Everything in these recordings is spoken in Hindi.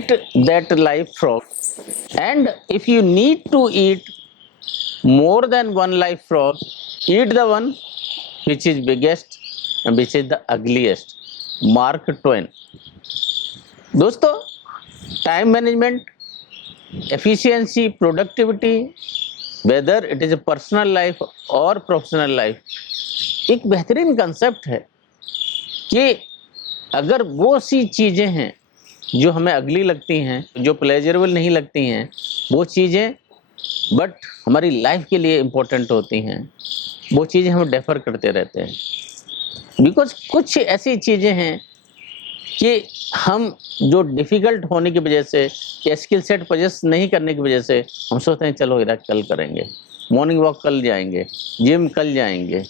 eat that live frog, and if you need to eat more than one live frog, eat the one which is biggest and which is the ugliest. Mark Twain. दोस्तों, time management, efficiency, productivity, whether it is a personal life और प्रोफेशनल लाइफ, एक बेहतरीन कंसेप्ट है कि अगर वो सी चीज़ें हैं जो हमें अगली लगती हैं, जो प्लेजरेबल नहीं लगती हैं, वो चीज़ें बट हमारी लाइफ के लिए इम्पोर्टेंट होती हैं, वो चीज़ें हम डेफर करते रहते हैं। बिकॉज कुछ ऐसी चीज़ें हैं कि हम जो डिफ़िकल्ट होने की वजह से या स्किल सेट पजेस नहीं करने की वजह से हम सोचते हैं चलो इधर कल करेंगे, मॉर्निंग वॉक कल जाएंगे, जिम कल जाएंगे,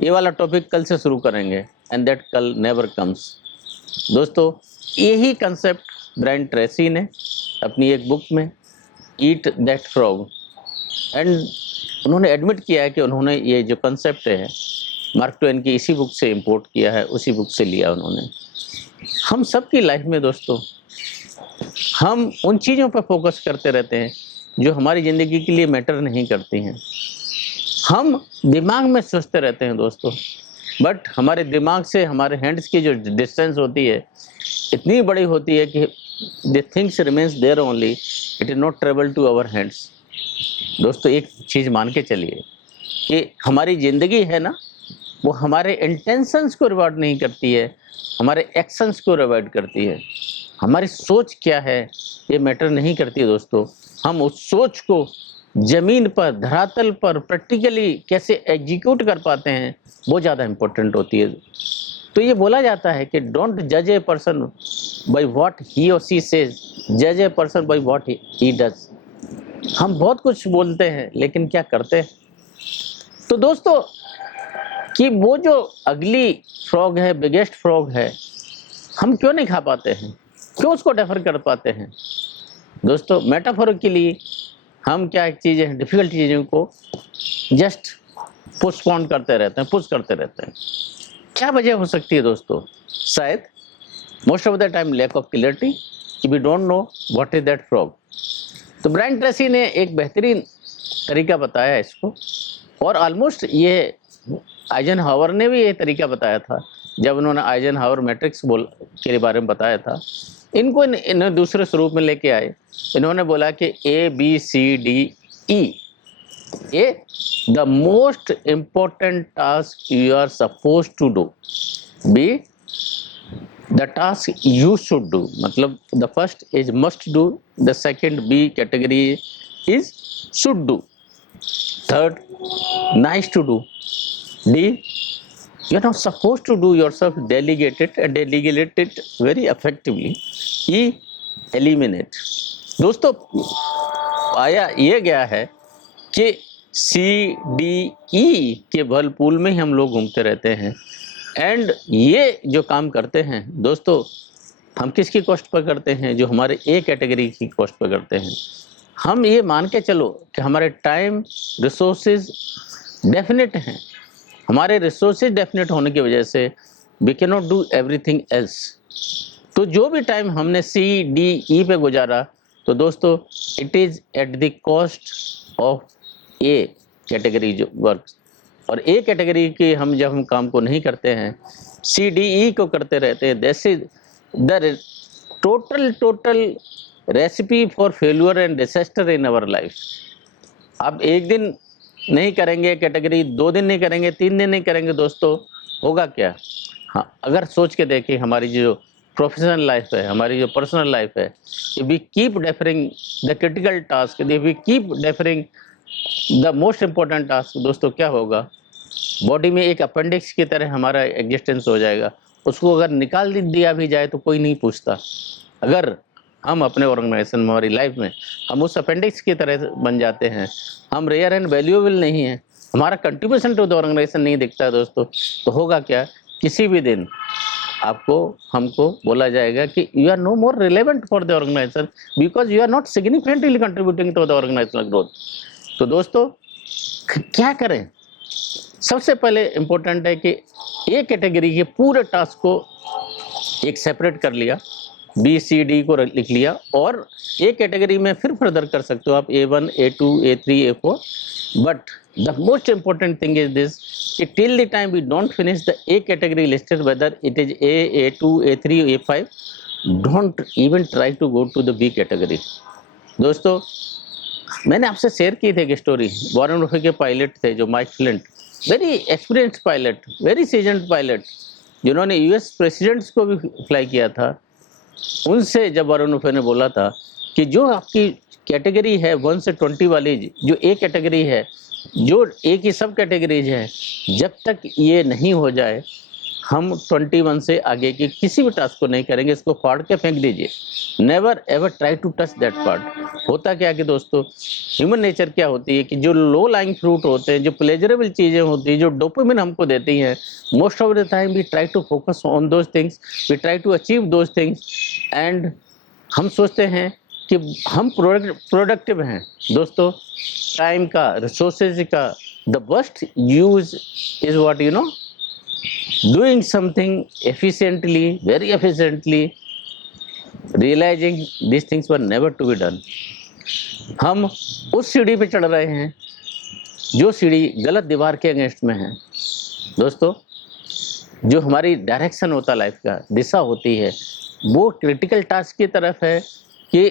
ये वाला टॉपिक कल से शुरू करेंगे, एंड दैट कल नेवर कम्स। दोस्तों, यही कंसेप्ट ब्रायन ट्रेसी ने अपनी एक बुक में ईट दैट फ्रॉग, एंड उन्होंने एडमिट किया है कि उन्होंने ये जो कंसेप्ट है मार्क ट्वेन की इसी बुक से इंपोर्ट किया है, उसी बुक से लिया उन्होंने। हम सब की लाइफ में दोस्तों, हम उन चीज़ों पर फोकस करते रहते हैं जो हमारी ज़िंदगी के लिए मैटर नहीं करती हैं। हम दिमाग में सोचते रहते हैं दोस्तों, बट हमारे दिमाग से हमारे हैंड्स की जो डिस्टेंस होती है इतनी बड़ी होती है कि the things remains there only, it is not travel to our hands. दोस्तों, एक चीज़ मान के चलिए कि हमारी ज़िंदगी है ना, वो हमारे इंटेंशंस को रिवॉर्ड नहीं करती है, हमारे एक्शंस को रिवॉर्ड करती है। हमारी सोच क्या है ये मैटर नहीं करती है दोस्तों। हम उस सोच को ज़मीन पर, धरातल पर प्रैक्टिकली कैसे एग्जीक्यूट कर पाते हैं, वो ज़्यादा इम्पोर्टेंट होती है। तो ये बोला जाता है कि डोंट जज a person by what he और सी सेज, जज a person by what he does. हम बहुत कुछ बोलते हैं लेकिन क्या करते हैं? तो दोस्तों, कि वो जो अगली फ्रॉग है, बिगेस्ट फ्रॉग है, हम क्यों नहीं खा पाते हैं, क्यों उसको डेफर कर पाते हैं? दोस्तों, मेटाफोरिकली हम क्या एक चीज़ें हैं, डिफ़िकल्ट चीज़ों को जस्ट पोस्टपोन करते रहते हैं, पुश करते रहते हैं। क्या वजह हो सकती है दोस्तों? शायद most of the time lack of clarity, कि we don't know what is that frog. तो ब्रायन ट्रेसी ने एक बेहतरीन तरीका बताया इसको, और ऑलमोस्ट ये आइजनहावर ने भी ये तरीका बताया था जब उन्होंने आइजनहावर मैट्रिक्स के बारे में बताया था। इनको इन्हें दूसरे स्वरूप में लेके आए। इन्होंने बोला कि ABCDE, A the most important task you are suppose to do, B the task you should do, मतलब the first is must do, the second B category is should do, third nice to do, D, you are not supposed to do yourself, delegate it and delegate it very effectively. E, eliminate. दोस्तों, पाया ये गया है कि CDE के बल पूल में ही हम लोग घूमते रहते हैं, एंड ये जो काम करते हैं दोस्तों, हम किसकी कॉस्ट पर करते हैं? जो हमारे A कैटेगरी की कॉस्ट पर करते हैं। हम ये मान के चलो कि हमारे टाइम रिसोर्सेज डेफिनेट हैं, हमारे रिसोर्सेज डेफिनेट होने की वजह से we can not do everything else. तो जो भी टाइम हमने CDE पे गुजारा, तो दोस्तों it is at the cost of A category जो वर्क, और A कैटेगरी के हम जब हम काम को नहीं करते हैं, CDE को करते रहते हैं, that is the total recipe for failure and disaster in our life. आप एक दिन नहीं करेंगे कैटेगरी, 2 दिन नहीं करेंगे, 3 दिन नहीं करेंगे, दोस्तों होगा क्या? हाँ, अगर सोच के देखें हमारी जो प्रोफेशनल लाइफ है, हमारी जो पर्सनल लाइफ है, if we keep deferring the critical task, if we keep deferring the most important task, दोस्तों क्या होगा? बॉडी में एक अपेंडिक्स की तरह हमारा एग्जिस्टेंस हो जाएगा। उसको अगर निकाल दिया भी जाए तो कोई नहीं पूछता। अगर हम अपने ऑर्गेनाइजेशन में, हमारी लाइफ में हम उस अपेंडिक्स की तरह बन जाते हैं, हम रेयर एंड वैल्यूएबल नहीं हैं, हमारा कंट्रीब्यूशन टू द ऑर्गेनाइजेशन नहीं दिखता है दोस्तों, तो होगा क्या? किसी भी दिन आपको, हमको बोला जाएगा कि you are no more relevant for the organisation because you are not significantly contributing to the organisational growth. तो दोस्तों क्या करें? सबसे पहले इम्पोर्टेंट है कि A कैटेगरी के पूरे टास्क को एक सेपरेट कर लिया, BCD को लिख लिया, और ए कैटेगरी में फिर फर्दर कर सकते हो आप A1, A2, A3, A4, but the most important thing is this कि till the time we don't finish the A category listed, whether it is A, A2, A3, A5, don't even try to go to the B category। दोस्तों, मैंने आपसे शेयर की थी एक स्टोरी, वॉरेन बफे के पायलट थे जो Mike Flint, very experienced pilot, very seasoned pilot, जिन्होंने US प्रेसिडेंट्स को भी फ्लाई किया था। उनसे जब वॉरेन बफे ने बोला था कि जो आपकी कैटेगरी है 1 से 20 वाली, जो ए कैटेगरी है, जो ए की सब कैटेगरीज है, जब तक ये नहीं हो जाए हम 21 से आगे की किसी भी टास्क को नहीं करेंगे, इसको फाड़ के फेंक दीजिए। Never ever try to touch that part. होता क्या कि दोस्तों, ह्यूमन नेचर क्या होती है कि जो लो लाइंग फ्रूट होते हैं, जो प्लेजरेबल चीज़ें होती हैं, जो डोपामिन हमको देती हैं, most of the time we try to focus on those things, we try to achieve those things, and हम सोचते हैं कि हम प्रोडक्टिव हैं। दोस्तों, टाइम का, रिसोर्सेज का the best use is what you know, doing something efficiently, very efficiently, realizing these things were never to be done। हम उस सीढ़ी पे चढ़ रहे हैं जो सीढ़ी गलत दीवार के अगेंस्ट में है। दोस्तों, जो हमारी डायरेक्शन होता है, लाइफ का दिशा होती है, वो क्रिटिकल टास्क की तरफ है कि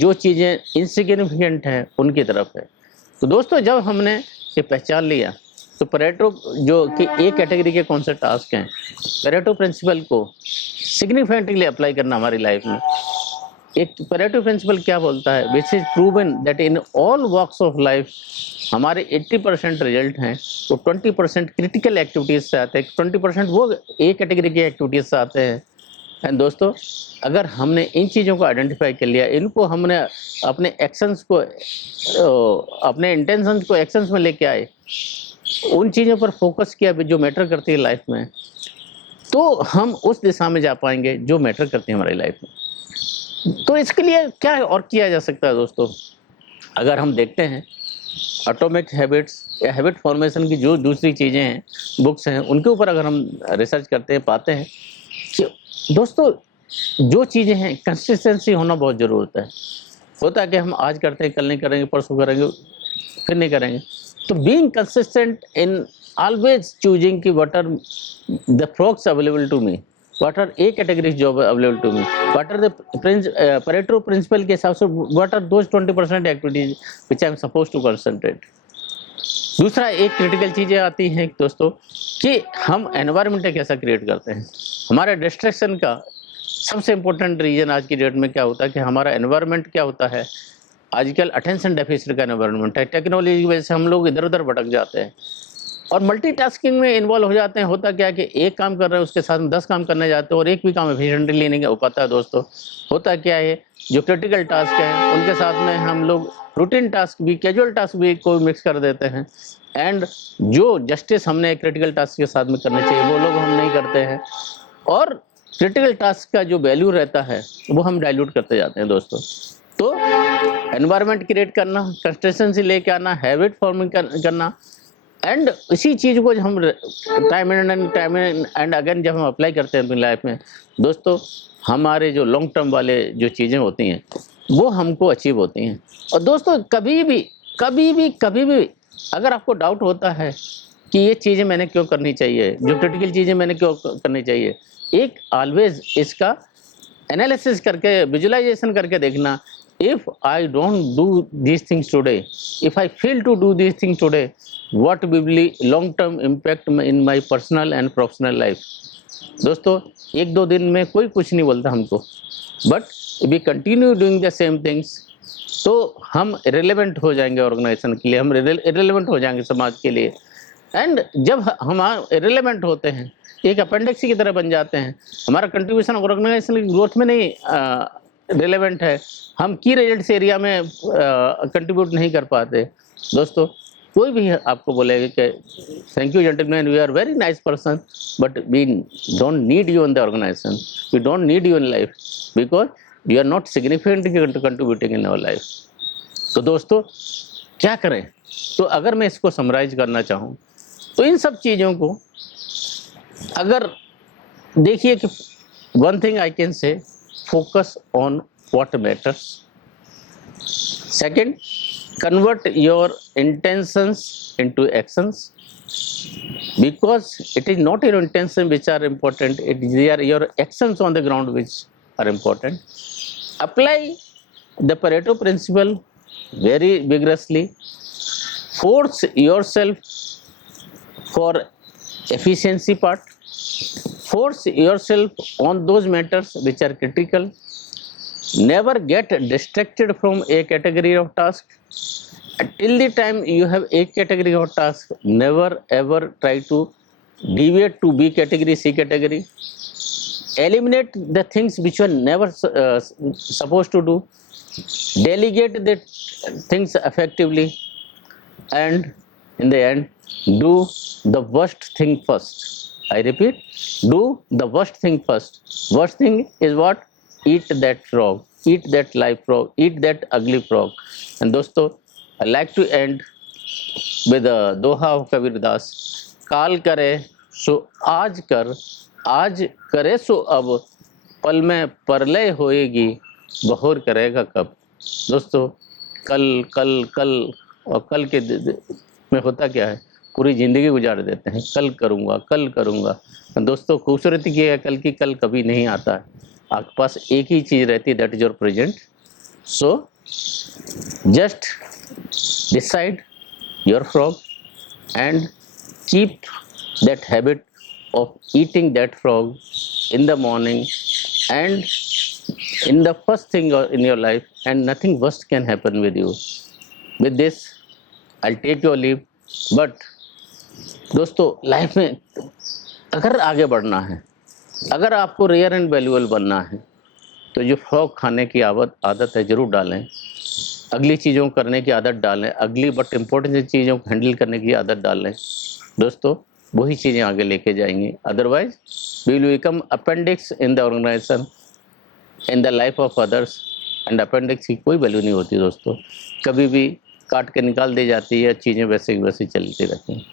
जो चीज़ें इनसिग्निफिकेंट हैं उनकी तरफ है। तो दोस्तों, जब हमने ये पहचान लिया तो पेरेटो जो कि ए कैटेगरी के कौन से टास्क हैं, पेरेटो प्रिंसिपल को सिग्निफिकेंटली अप्लाई करना हमारी लाइफ में। एक पेरेटो प्रिंसिपल क्या बोलता है, which is proven that in all walks of life हमारे 80% रिजल्ट हैं, तो 20% क्रिटिकल एक्टिविटीज़ से आते हैं, 20% वो ए कैटेगरी की एक्टिविटीज़ से आते हैं। एंड दोस्तों, अगर हमने इन चीज़ों को आइडेंटिफाई कर लिया, इनको हमने अपने एक्शंस को, अपने इंटेंशंस को एक्शंस में लेके आए, उन चीज़ों पर फोकस किया जो मैटर करती है लाइफ में, तो हम उस दिशा में जा पाएंगे जो मैटर करती है हमारी लाइफ में। तो इसके लिए क्या और किया जा सकता है दोस्तों? अगर हम देखते हैं एटॉमिक हैबिट्स या हैबिट फॉर्मेशन की जो दूसरी चीज़ें हैं, बुक्स हैं, उनके ऊपर अगर हम रिसर्च करते हैं, पाते हैं कि दोस्तों जो चीज़ें हैं, कंसिस्टेंसी होना बहुत ज़रूरत है। होता है कि हम आज करते हैं, कल नहीं करेंगे, परसों करेंगे, फिर नहीं करेंगे। तो being consistent in always choosing कि what are the frogs available to me, what are A category job available to me, what are the Pareto principle के हिसाब से what are those 20% activities which I am suppose to concentrate. दूसरा, एक क्रिटिकल चीज़ें आती हैं दोस्तों कि हम एनवायरनमेंट कैसा क्रिएट करते हैं। हमारा डिस्ट्रैक्शन का सबसे इम्पोर्टेंट रीजन आज की डेट में क्या होता है कि हमारा एनवायरनमेंट क्या होता है, आजकल अटेंशन डेफिसिट का एनवायरनमेंट है। टेक्नोलॉजी की वजह से हम लोग इधर उधर भटक जाते हैं और मल्टीटास्किंग में इन्वॉल्व हो जाते हैं। होता क्या है कि एक काम कर रहे हैं, उसके साथ में 10 काम करने जाते हैं और एक भी काम एफिशिएंटली नहीं हो पाता है। दोस्तों, होता क्या है, जो क्रिटिकल टास्क हैं उनके साथ में हम लोग रूटीन टास्क भी, कैजुअल टास्क भी को मिक्स कर देते हैं, एंड जो जस्टिस हमने क्रिटिकल टास्क के साथ में करना चाहिए वो लोग हम नहीं करते हैं, और क्रिटिकल टास्क का जो वैल्यू रहता है वो हम डाइल्यूट करते जाते हैं। दोस्तों, तो एनवायरनमेंट क्रिएट करना, कंसिस्टेंसी लेके आना, हैबिट फॉर्मिंग करना, एंड इसी चीज़ को हम टाइम एंड अगेन जब हम अप्लाई करते हैं अपनी लाइफ में, दोस्तों हमारे जो लॉन्ग टर्म वाले जो चीज़ें होती हैं वो हमको अचीव होती हैं। और दोस्तों, कभी भी अगर आपको डाउट होता है कि ये चीज़ें मैंने क्यों करनी चाहिए, जो क्रिटिकल चीज़ें मैंने क्यों करनी चाहिए, एक ऑलवेज इसका एनालिसिस करके, विजुअलाइजेशन करके देखना। If I don't do these things today, if I fail to do these things today, what will be long-term impact in my personal and professional life? दोस्तों, 1-2 दिन में कोई कुछ नहीं बोलता हमको, but we continue doing the same things, तो हम irrelevant हो जाएंगे ऑर्गेनाइजेशन के लिए, हम irrelevant हो जाएंगे समाज के लिए। एंड जब हम irrelevant होते हैं, एक अपेंडिक्स की तरह बन जाते हैं, हमारा कंट्रीब्यूशन ऑर्गेनाइजेशन की ग्रोथ में नहीं रिलेवेंट है, हम की रिजल्ट्स एरिया में कंट्रीब्यूट नहीं कर पाते। दोस्तों, कोई भी आपको बोलेगा कि thank you gentleman, we are very nice person, but we don't need you in the organisation, we don't need you in life, because you are not significantly contributing in our life. तो दोस्तों, क्या करें? तो अगर मैं इसको समराइज करना चाहूँ तो इन सब चीज़ों को अगर देखिए कि one thing I can say focus on what matters. Second, convert your intentions into actions, because it is not your intention which are important, they are your actions on the ground which are important. Apply the Pareto principle very vigorously. Force yourself for efficiency part. Force yourself on those matters which are critical. Never get distracted from a category of task. Till the time you have a category of task, never ever try to deviate to B category, C category. Eliminate the things which you are never supposed to do. Delegate the things effectively, and in the end, do the worst thing first. I repeat, do the worst thing first. Worst thing is what? Eat that frog, eat that live frog, eat that ugly frog. And दोस्तों, I like to end with a doha of Kabir Das. काल करे सो आज कर, आज करे सो अब, पल में परलय होएगी, बहोर करेगा कब. दोस्तों, कल कल कल और कल के में होता क्या है, पूरी ज़िंदगी गुजार देते हैं, कल करूँगा, कल करूँगा. दोस्तों, खूबसूरती ये है कल की कल कभी नहीं आता है. आपके पास एक ही चीज़ रहती है, that is your present. So just decide your frog and keep that habit of eating that frog in the morning and in the first thing in your life, and nothing worst can happen with you. With this, I'll take your leave. But दोस्तों, लाइफ में अगर आगे बढ़ना है, अगर आपको रेयर एंड वैल्यूएबल बनना है, तो जो फ्रॉग खाने की आदत है ज़रूर डालें. अगली चीज़ों को करने की आदत डालें, अगली बट इम्पोर्टेंट चीज़ों को हैंडल करने की आदत डालें. दोस्तों, वही चीज़ें आगे लेके जाएंगी. Otherwise we will become appendix in the organisation, in the life of others. And appendix की कोई वैल्यू नहीं होती दोस्तों, कभी भी काट के निकाल दी जाती है, चीज़ें वैसे वैसे चलती रहती हैं.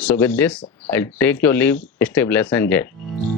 So with this I take your leave. Stay blessed and जय.